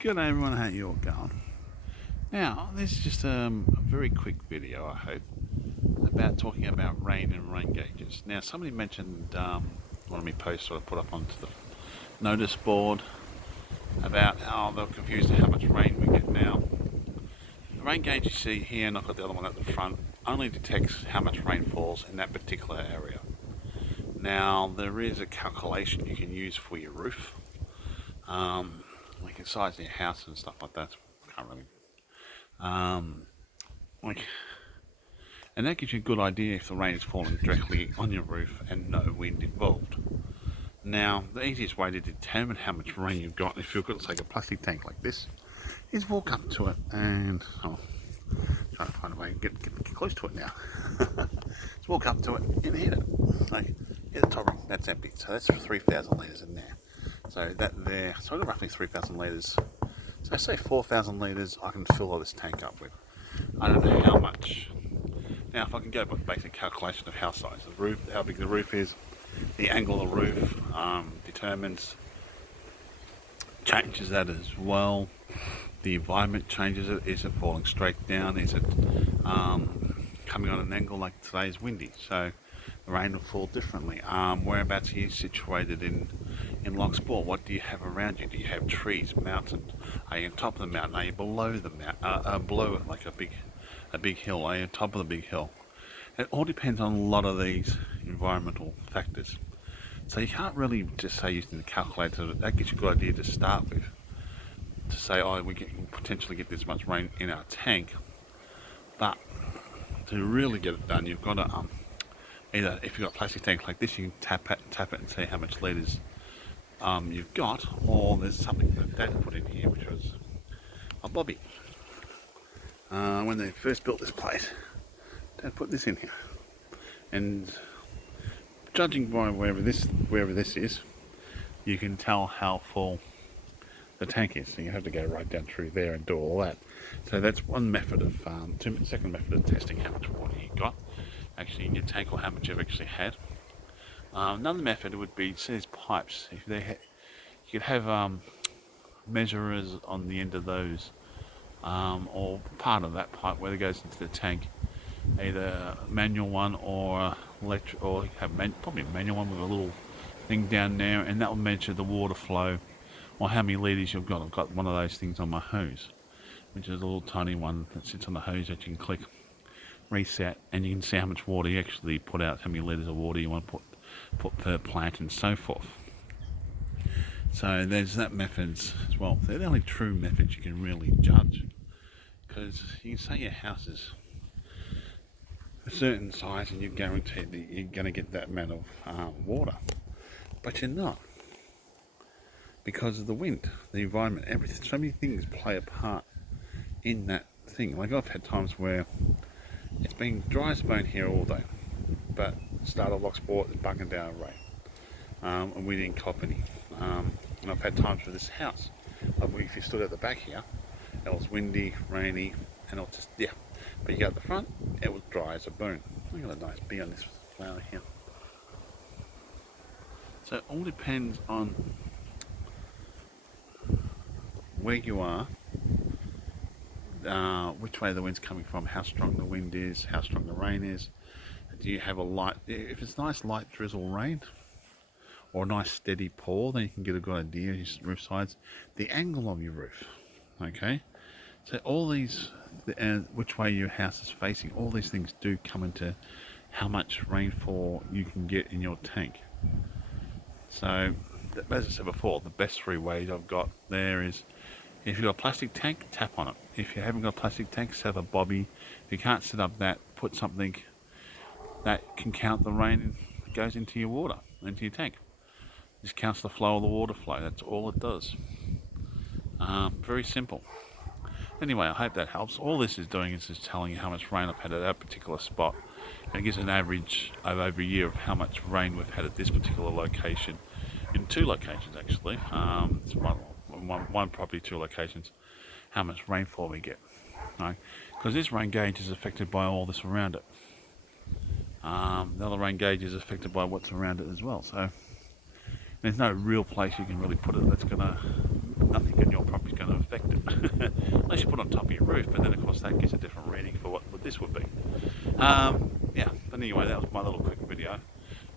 Good day everyone, how you all going? Now, this is just a very quick video, I hope, about talking about rain and rain gauges. Now, somebody mentioned one of my posts that I put up onto the notice board about how they're confused at how much rain we get now. The rain gauge you see here, and I've got the other one at the front, only detects how much rain falls in that particular area. Now, there is a calculation you can use for your roof, like the size of your house and stuff like that. Can't really like, and that gives you a good idea if the rain is falling directly on your roof and no wind involved. Now, the easiest way to determine how much rain you've got, if you've got like a plastic tank like this, is walk up to it and try to find a way to get close to it now. Just walk up to it and hit it. Like, hit the top ring, that's empty. So that's 3,000 litres in there. So that there, so I've got roughly 3,000 litres. So say 4,000 litres I can fill all this tank up with. I don't know how much. Now if I can go by basic calculation of how size the roof, how big the roof is, the angle of the roof changes that as well. The environment changes it. Is it falling straight down? Is it coming on an angle like today's windy? So the rain will fall differently. Whereabouts are you situated in Locksport? What do you have around you? Do you have trees, mountains? Are you on top of the mountain? Are you below the mountain? Below it, like a big hill? Are you on top of the big hill? It all depends on a lot of these environmental factors. So you can't really just say using the calculator. That gives you a good idea to start with. To say, oh, we can potentially get this much rain in our tank, but to really get it done, you've got to either, if you've got a plastic tank like this, you can tap it and see how much litres you've got, or there's something that Dad put in here, which was a bobby. When they first built this place, Dad put this in here, and judging by wherever this is, you can tell how full the tank is. So you have to go right down through there and do all that. So that's one method of second method of testing how much water you got actually in your tank, or how much you've actually had. Another method would be, see these pipes. If you could have measurers on the end of those, or part of that pipe where it goes into the tank, either a manual one or electric, or you have probably a manual one with a little thing down there, and that will measure the water flow or how many litres you've got. I've got one of those things on my hose, which is a little tiny one that sits on the hose that you can click reset, and you can see how much water you actually put out, how many litres of water you want to put per plant and so forth. So there's that methods as well. They're the only true methods you can really judge, because you can say your house is a certain size and you're guaranteed that you're going to get that amount of water, but you're not, because of the wind, the environment, everything. So many things play a part in that thing. Like, I've had times where it's been dry as a bone here all day, but start of Locksport is bugging down rain, and we didn't cop any. And I've had times with this house, like if you stood at the back here, it was windy, rainy, and it was just, yeah. But you go at the front, it was dry as a bone. Look at the nice bee on this flower here. So it all depends on where you are, which way the wind's coming from, how strong the wind is, how strong the rain is. Do you have a light, if it's nice light drizzle rain, or a nice steady pour, then you can get a good idea of your roof sides, the angle of your roof, okay? So all these, which way your house is facing, all these things do come into how much rainfall you can get in your tank. So, as I said before, the best three ways I've got there is, if you've got a plastic tank, tap on it. If you haven't got a plastic tank, set up a bobby. If you can't set up that, put something that can count the rain that goes into your water, into your tank. Just counts the flow of the water flow. That's all it does. Very simple. Anyway, I hope that helps. All this is doing is just telling you how much rain I've had at that particular spot. And it gives an average of over a year of how much rain we've had at this particular location. In two locations, actually. It's one property, two locations. How much rainfall we get. Right? Because this rain gauge is affected by all this around it. The other rain gauge is affected by what's around it as well. So there's no real place you can really put it that's going to nothing in your property is going to affect it. Unless you put it on top of your roof, but then of course that gives a different reading for what this would be. Yeah, but anyway, that was my little quick video.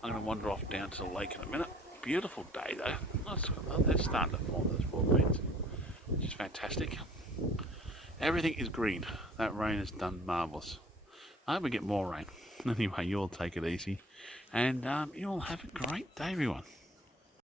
I'm going to wander off down to the lake in a minute. Beautiful day though. They're starting to form those broad beans, which is fantastic. Everything is green. That rain has done marvellous. I hope we get more rain. Anyway, you all take it easy, and you all have a great day, everyone.